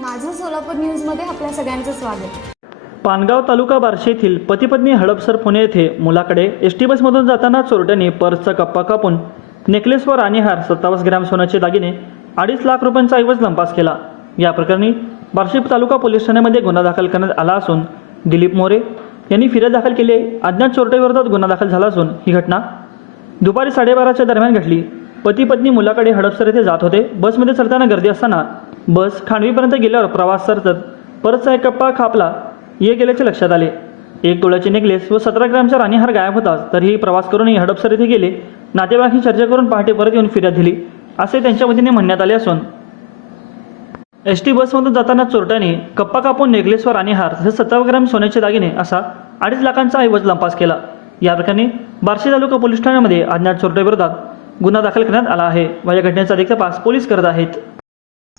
माझं सोलापूर न्यूजमध्ये आपल्या सगळ्यांचं स्वागत. पानगाव तालुका बार्शी येथील पतीपत्नी हडपसर पुणे येथे मुलाकडे एस टी बसमधून जाताना चोरट्यांनी पर्सचा कप्पा कापून नेकलेस व राणीहार सत्तावीस ग्रॅम सोन्याचे दागिने अडीच लाख रुपयांचा ऐवज लंपास केला. या प्रकरणी बार्शी तालुका पोलीस ठाण्यामध्ये गुन्हा दाखल करण्यात आला असून दिलीप मोरे यांनी फिर्याद दाखल केली अज्ञात चोरट्याविरोधात गुन्हा दाखल झाला असून ही घटना दुपारी साडेबाराच्या दरम्यान घडली. पती पत्नी मुलाकडे हडपसर येथे जात होते. बसमध्ये चढताना गर्दी असताना बस खांडवीपर्यंत गेल्यावर प्रवास सरतत परतचा एक कप्पा खापला. ये गेल्याचे लक्षात आले. एक तोळ्याचे नेकलेस व सतरा ग्रॅमचा राणीहार गायब होता. तरीही प्रवास करूनही हडपसर येथे गेले. नातेवाईकांशी चर्चा करून पहाटे परत येऊन फिर्याद दिली. असे त्यांच्या वतीने म्हणण्यात आले असून. एस टी बसमधून जाताना चोरट्याने कप्पा कापून नेकलेस व राणीहार तसेच सत्तावन्न ग्रॅम सोन्याचे दागिने असा अडीच लाखांचा ऐवज लंपास केला. या प्रकरणी बार्शी तालुका पोलीस ठाण्यामध्ये अज्ञात चोरट्याविरोधात गुन्हा दाखल करण्यात आला आहे व या घटनेचा अधिक तपास पोलीस करत आहेत.